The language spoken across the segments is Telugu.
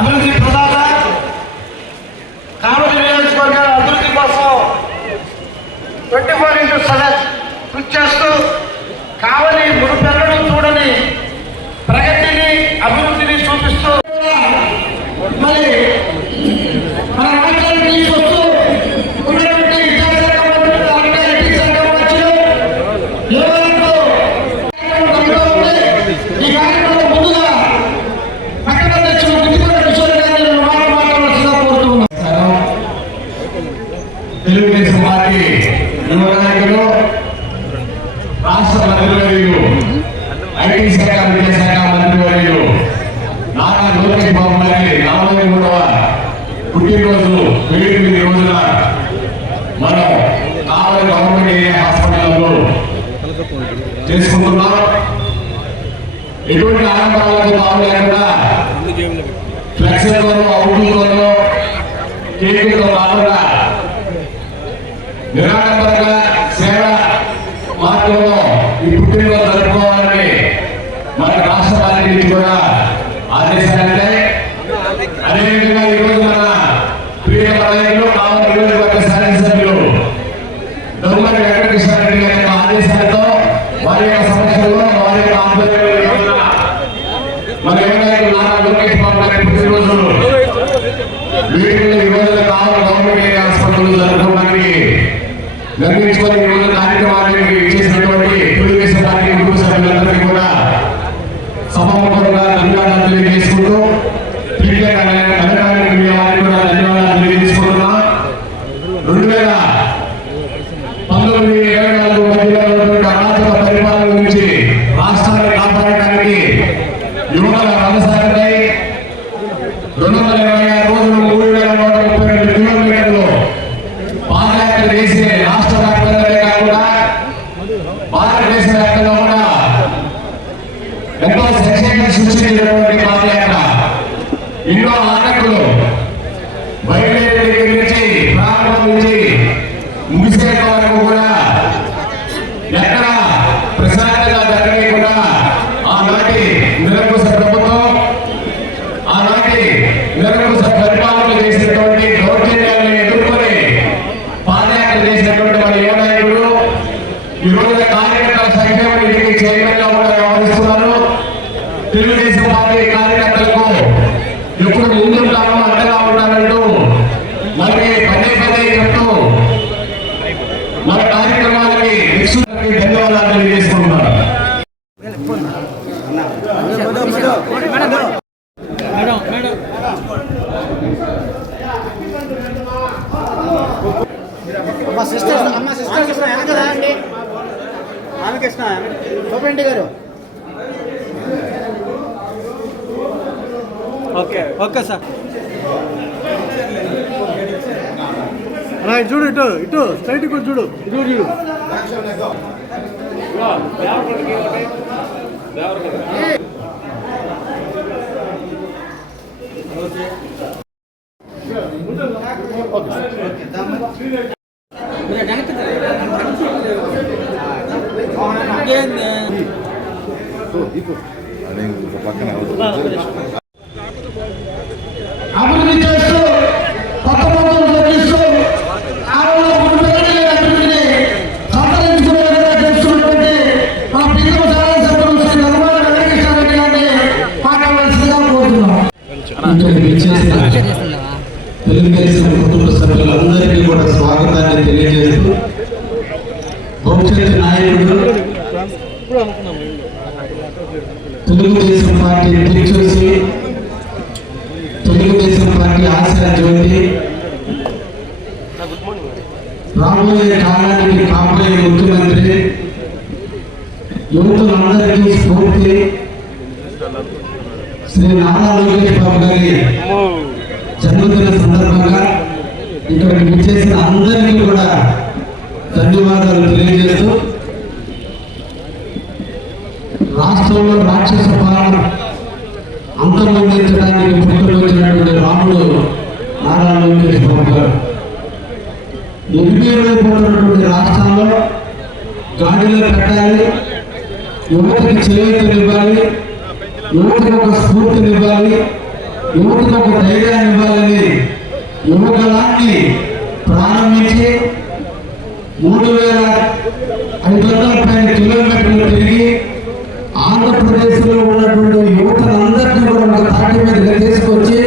అభివృద్ధి ప్రదాత, కావలి నియోజకవర్గాల అభివృద్ధి కోసం 24/7 కృషి చేస్తూ కావలి మునుపెన్నడూ చూడని ప్రగతిని అభివృద్ధిని చూపిస్తూ మరి మన రాష్ట్రాన్ని తీసుకొస్తూ ఉన్నటువంటి విద్యాశాఖ మంత్రులు, ఐటీ శాఖ మంత్రులు యువకులు ఈ కార్యక్రమం ముందుగా పట్టణ అధ్యక్షులు గుత్తిపల్లి కిషోర్ గారిని మాట్లాడాల్సిందిగా కోరుతున్నాను. తెలుగుదేశం పార్టీ యువ నాయకులు, రాష్ట్ర మంత్రివర్యులు, ఐటీ శాఖ విద్యాశాఖ మంత్రివర్యులు నారా లోకేష్ బాబు గారి 43వ పుట్టినరోజు వేడుక రోజున మనం కావలి గవర్నమెంట్ ఏరియా హాస్పిటల్లో చేసుకుంటున్నాం. ఎటువంటి ఆడంబరాలకు తాము లేకుండా ఫ్లెక్సీలతోనూ, అవుట్లతోనూ, కేకులతో కాకుండా నిరాడంబరంగా సేవ మార్గంలో ఈ పుట్టినరోజు జరుపుకోవాలని మన రాష్ట్ర పార్టీ నుంచి కూడా ఆదేశాలంటే, అదేవిధంగా ఈరోజు మన ప్రియ నాయకులు కావలి నియోజకవర్గ శాసనసభ్యులు దొమ్మటి వెంకటకృష్ణారెడ్డి గారి యొక్క ఆదేశాలతో వారి యొక్క సమక్షంలో, వారి యొక్క ఆధ్వర్యంలో మన యువ నాయకులు నారా లోకేష్ బాబు గారి పుట్టినరోజులు వీటిలో ఈ రోజున కావలి గవర్నమెంట్ ఏరియా హాస్పిటల్ జరుపుకోవడానికి నిర్మించుకొని ఈ రోజు కార్యక్రమానికి ఇచ్చేసినటువంటి తెలుగుదేశం పార్టీ కుటుంబ సభ్యులందరికీ కూడా సభాముఖంగా ధన్యవాదాలు తెలియజేసుకుంటూ, తిరిగే కలెక్టర్కి మీ వారికి కూడా ధన్యవాదాలు తెలియజేసుకుంటున్నాం. 2019-24 మధ్యలో ఉన్నటువంటి అరాచక పరిపాలన నుంచి రాష్ట్రాన్ని కాపాడటానికి యువకుల రథసారథై 226 రోజులు 3132 కిలోమీటర్లు పాదయాత్ర చేసి రాష్ట్ర వ్యాప్తంగానే కాకుండా భారతదేశ వ్యాప్తంగా కూడా ఎంతో సంక్షేమం సృష్టించినటువంటి పాదయాత్ర. ఎన్నో ఆటంకులు బయలుదేరి దగ్గర నుంచి ప్రారంభం నుంచి ముగిసేంత వరకు కూడా ఎక్కడ ప్రశాంతంగా జరగకుండా ఆనాటి నిరంకుశ ప్రభుత్వం, ఆనాటి నిరంకుశ పరిపాలన చేసినటువంటి దౌర్జన్యాలను ఎదుర్కొని పాదయాత్ర చేసినటువంటి మన యువ నాయకులు ఈ రోజు కార్యకర్తల సంక్షేమ నిధికి చైర్మన్ గా కూడా వ్యవహరిస్తున్నారు. తెలుగుదేశం పార్టీ కార్యకర్తలకు ఎప్పుడు ముందుంటామో అండగా ఉండాలంటూ మనకి పదే పదే చెప్తూ మన కార్యక్రమాలకి ధన్యవాదాలు తెలియజేసుకుంటున్నారు. రామకృష్ణ సూపరింటి గారు ఓకే ఓకే సార్ అలా చూడు, ఇటు స్ట్రైట్ కూడా చూడు, ఇటు చూడు. అభివృద్ధి చేస్తూ కొత్త ప్రభుత్వం తగ్గిస్తూ కావలిలో మునుపెన్నడూ అభివృద్ధిని సంతరించుకునేలా చేస్తున్నటువంటి మా ప్రీతమ శాసనసభ్యులు శ్రీ దొమ్మటి వెంకటకృష్ణారెడ్డి గారిని మాట్లాడాల్సిందిగా కోరుతున్నాం. తెలుగుదేశం కుటుంబ సభ్యులందరికీ కూడా స్వాగతాన్ని తెలియజేస్తూ, భవిష్యత్తు నాయకుడు, తెలుగుదేశం పార్టీ చూసి తెలుగుదేశం పార్టీ ఆశయ జ్యోతి, రాబోయే కాలానికి కాబోయే ముఖ్యమంత్రి, యువతులందరికీ స్ఫూర్తి శ్రీ నారా లోకేష్ బాబు గారి జన్మదిన సందర్భంగా ఇక్కడికి విచ్చేసిన అందరికీ కూడా ధన్యవాదాలు తెలియజేస్తూ, రాష్ట్రంలో రాక్షస పాలన అంతమొందించడానికి పుట్టుకొచ్చినటువంటి రాముడు నారా లోకేష్ బాబు గారు నిర్వీర్యమైపోతున్నటువంటి రాష్ట్రంలో గాడిలో పెట్టాలి, యువతకి చేయూతనివ్వాలి, యువతకి ఒక స్ఫూర్తినివ్వాలి, యువతకు ఒక ధైర్యాన్ని ఇవ్వాలని యువకులాన్ని ప్రారంభించి 3,500 పైన కిలోమీటర్లు తిరిగి ఆంధ్రప్రదేశ్లో ఉన్నటువంటి యువతలందరినీ కూడా ఒక తాటి మీదగా తీసుకొచ్చి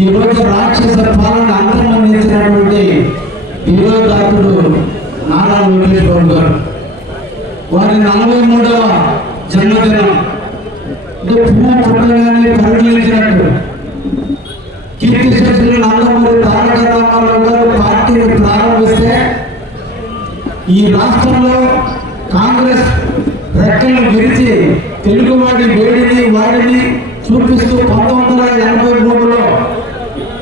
ఈ రోజు రాక్షస పాలన అంతర్మందించినటువంటి దివంగతుడు నారా లోకేష్ బాబు గారు వారి 43వ జన్మదినం పువ్వు పుట్టగానే పరిగణించినట్టు కీర్తి శేషులు నందమూరి తారక రామారావు గారు పార్టీని ప్రారంభిస్తే ఈ రాష్ట్రంలో కాంగ్రెస్ రెక్కలు విరిచి తెలుగువాడి వేడిని వాడిని చూపిస్తూ 1983లో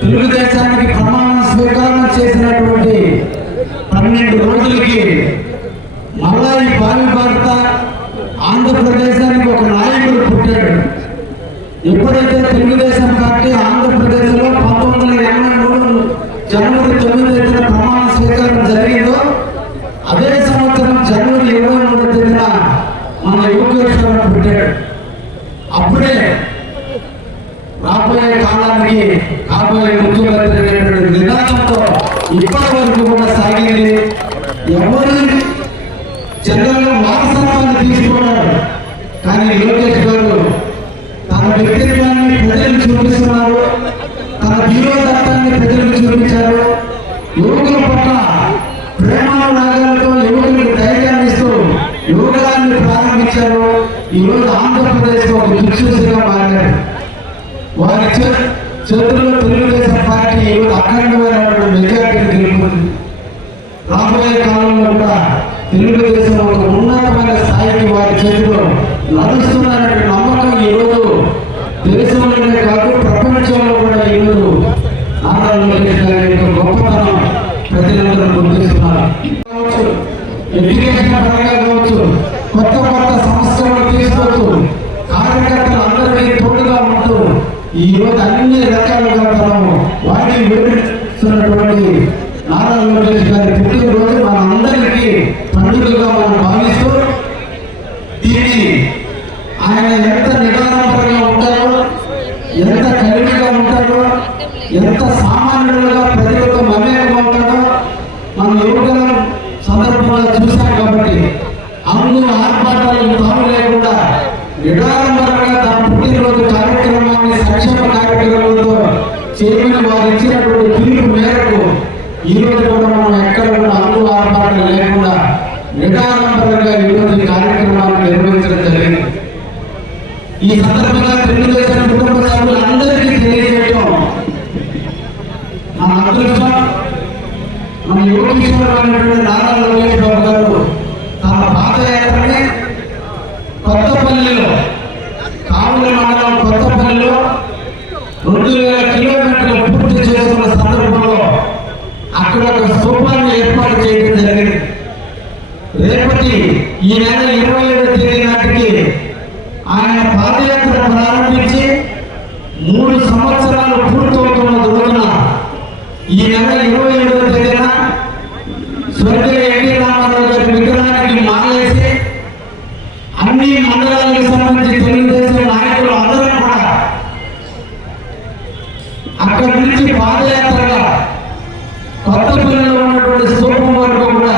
తెలుగుదేశానికి ప్రమాణ స్వీకారం చేసినటువంటి 12 రోజులకి మళ్ళా ఈ భావి భారత ఆంధ్రప్రదేశానికి ఒక నాయకుడు పుట్టాడు. ఎప్పుడైతే తెలుగుదేశం పార్టీ ఆంధ్రప్రదేశ్లో 1983 జనవరి 9న ప్రమాణ స్వీకారం జరిగిందో అదే సంవత్సరం జనవరి 23న మన యువకేశ్వరం పుట్టాడు. అప్పుడే రాబోయే కాలానికి కాబోయే ముఖ్యమంత్రి అనేటువంటి నినాదంతో ఇప్పటి వరకు కూడా సాగింది. ఎవరు జనరల్గా వారసత్వాన్ని తీసుకున్నారు, కానీ లోకేష్ గారు తన వ్యక్తిత్వాన్ని ప్రజలకు చూపిస్తున్నారు, తన ధీరోదత్తాన్ని ప్రజలకు చూపించారు. యువకుల పట్ల ప్రేమానురాగాలతో యువకులకు ధైర్యాన్ని ఇస్తూ యువకులాన్ని ప్రారంభించారు. ఈరోజు ఆంధ్రప్రదేశ్ ఒక దిక్సూచిగా మారారు. వారి చేతుల్లో తెలుగుదేశం పార్టీ ఈరోజు అఖండమైనటువంటి మెజార్టీని గెలుపుతుంది. రాబోయే కాలంలో కూడా తెలుగుదేశం ఒక ఉన్నతమైన స్థాయికి వారి చేతిలో నడుస్తున్నటువంటి నమ్మకం ఈరోజు దేశంలోనే కాదు ప్రపంచంలో కూడా ఈరోజు నారా లోకేష్ గారి యొక్క గొప్పతనం ప్రజలందరూ గుర్తిస్తున్నారు. ఎడ్యుకేషన్ పరంగా కావచ్చు, కొత్త కొత్త సంస్థలు తీసుకోవచ్చు, కార్యకర్తలు అందరికీ తోడుగా ఉంటూ ఈ రోజు అన్ని రకాలుగా తనము వాటిని వివరిస్తున్నటువంటి నారా లోకేష్ గారి పుట్టినరోజు మనందరికీ పండుగగా మనం భావిస్తూ దీన్ని ఆయన ఎంత నిదానంగా ఉంటారో, ఎంత కలివిగా ఉంటారో, ఎంత సామాన్యులుగా ప్రజలతో మమేకంగా ఉంటాడో మనం యువకుల సందర్భంగా చూసాం. కాబట్టి అందులో ఆర్భాటాలకు తాము లేకుండా నిదానంగా తన పుట్టినరోజు కార్యక్రమాన్ని సంక్షేమ కార్యక్రమాలతో చేయమని వారు ఇచ్చినటువంటి పిలుపు మేరకు ఈ రోజు కూడా మనం ఎక్కడ కూడా అందులో ఆర్భాటాలు లేకుండా నిదానంగా ఈరోజు ఈ కార్యక్రమాన్ని నిర్వహించడం జరిగింది. ఈ సందర్భంగా తెలుగుదేశం కుటుంబ సభ్యులందరికీ తెలియజేయడం మన అదృష్టం. మన యువకిషోరమైనటువంటి నారా లోకేష్ బాబు గారు తన పాదయాత్రని కొత్తపల్లిలో, కావుల మండలం కొత్తపల్లిలో 2000 కిలోమీటర్లు పూర్తి చేసుకున్న సందర్భంలో అక్కడ ఒక స్థూపాన్ని ఏర్పాటు చేయడం జరిగింది. రేపటి ఈ నెల 27వ తేదీ నాటికి ఆయన పాదయాత్ర ప్రారంభించి 3 సంవత్సరాలు పూర్తవుతున్న రోజున ఈ నెల 27వ తేదీన స్వర్గీయ ఎన్టీ రామారావు గారి విగ్రహానికి మాలేసి అన్ని మండలాలకు సంబంధించి తెలుగుదేశం నాయకులు అందరూ కూడా అక్కడి నుంచి పాదయాత్రగా కొత్తపల్లిలో ఉన్నటువంటి స్థూపం వరకు కూడా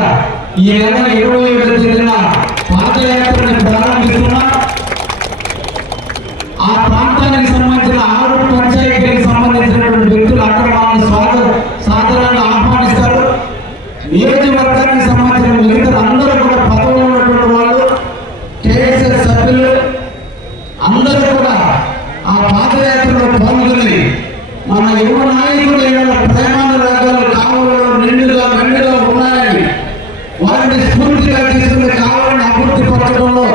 ఈ నెల 27వ తేదీన పాదయాత్రని ప్రారంభిస్తున్నా. ఆ ప్రాంతానికి సంబంధించిన 6 పంచాయతీలకు సంబంధించినటువంటి వ్యక్తులు అక్కడ వాళ్ళని సాధారణంగా ఆహ్వానిస్తారు. నియోజకవర్గానికి సంబంధించిన మిగతా అందరూ కూడా పదవులు ఉన్నటువంటి వాళ్ళు, కేఎస్ఎస్ సభ్యులు అందరూ కూడా ఆ పాదయాత్రలో పాల్గొని మన యువ నాయకులు ఏమైనా ప్రేమానురాగాలు కావాలలో నిండుగా మెండుగా ఉన్నాయని వారిని స్ఫూర్తిగా తీసుకుని కావాలని అభివృద్ధి పరచడంలో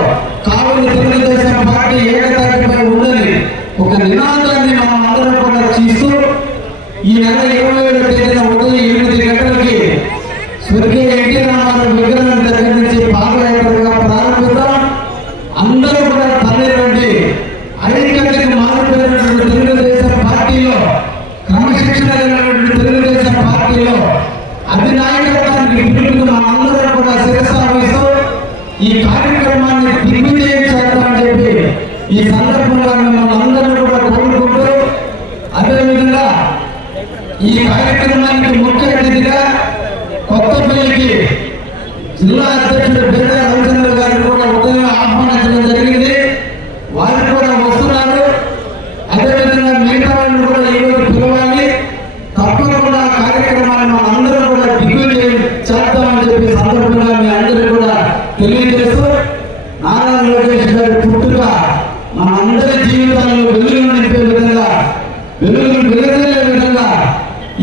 కావలి తెలుగుదేశం పార్టీ ఏకతాటిపై ఉందని ఒక నినాదాన్ని మనం అందరం కూడా చేస్తూ ఈ నెల 27వ తేదీన ఉదయం 8 గంటలకి స్వర్గీయ ఎన్టీ రామారావు విగ్రహం దగ్గర నుంచి పాదయాత్రగా ప్రారంభిద్దాం. అందరూ కూడా తల్లి రండి. ఐక్యతకు మారిపోయినటువంటి తెలుగుదేశం పార్టీలో, క్రమశిక్షణ కలిగినటువంటి తెలుగుదేశం పార్టీలో అధినాయకత్వానికి పిలుపుకు మనందరూ కూడా శిరసావహిస్తూ ఈ కార్యక్రమాన్ని దిగ్విజయం చేద్దామని చెప్పి ఈ సందర్భంగా మిమ్మల్ని అందరూ కూడా కోరుకుంటూ వెలుగుతున్న విధంగా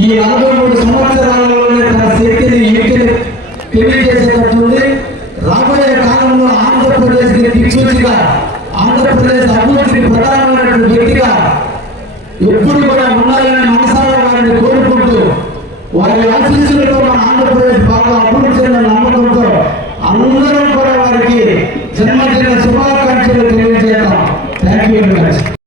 ఈ 43 సంవత్సరాలలోనే తన శక్తిని యుక్తిని తెలియజేసేటట్టుంది. రాబోయే కాలంలో ఆంధ్రప్రదేశ్కి దిక్సూచిగా, ఆంధ్రప్రదేశ్ అభివృద్ధికి ప్రధానమైనటువంటి వ్యక్తిగా ఎప్పుడు కూడా ఉండాలని మనసారా వారిని కోరుకుంటూ, వారి ఆశీస్సులతో మన ఆంధ్రప్రదేశ్ బాగా అభివృద్ధి చెందిన నమ్మకంతో అందరం కూడా వారికి జన్మదిన శుభాకాంక్షలు తెలియజేద్దాం. Thank you very much.